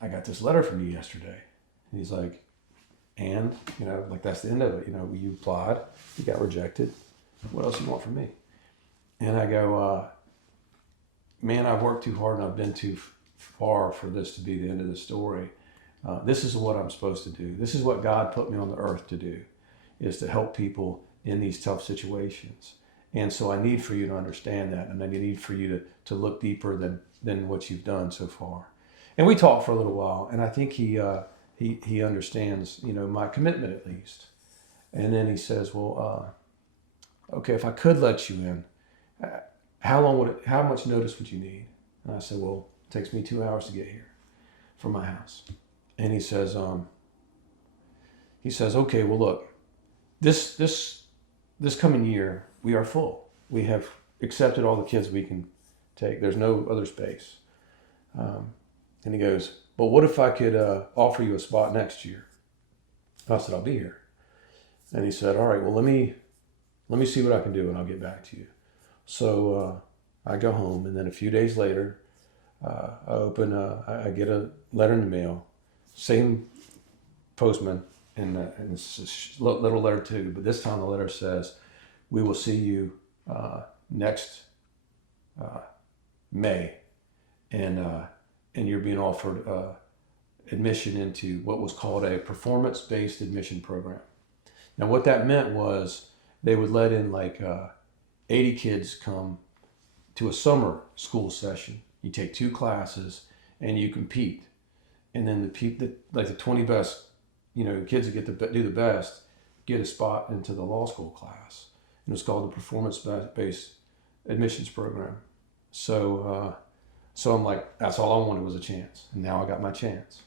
I got this letter from you yesterday. And he's like, and, like that's the end of it. You applied, you got rejected. What else do you want from me? And I go, man, I've worked too hard and I've been too far for this to be the end of the story. This is what I'm supposed to do. This is what God put me on the earth to do, is to help people in these tough situations. And so I need for you to understand that. And I need for you to look deeper than what you've done so far. And we talked for a little while, and I think he understands, my commitment at least. And then he says, well, okay, if I could let you in, how much notice would you need? And I said, well, it takes me 2 hours to get here from my house. And he says, okay, well, look, this coming year, we are full. We have accepted all the kids we can take. There's no other space. And he goes, but what if I could offer you a spot next year? I said, I'll be here. And he said, all right, well, let me see what I can do and I'll get back to you. So I go home, and then a few days later, I get a letter in the mail, same postman, and it's a little letter too, but this time the letter says, we will see you next May, and you're being offered admission into what was called a performance-based admission program. Now what that meant was they would let in like 80 kids come to a summer school session. You take 2 classes and you compete. And then the 20 best, kids that get to do the best get a spot into the law school class. And it's called the performance-based admissions program. So I'm like, that's all I wanted was a chance. And now I got my chance.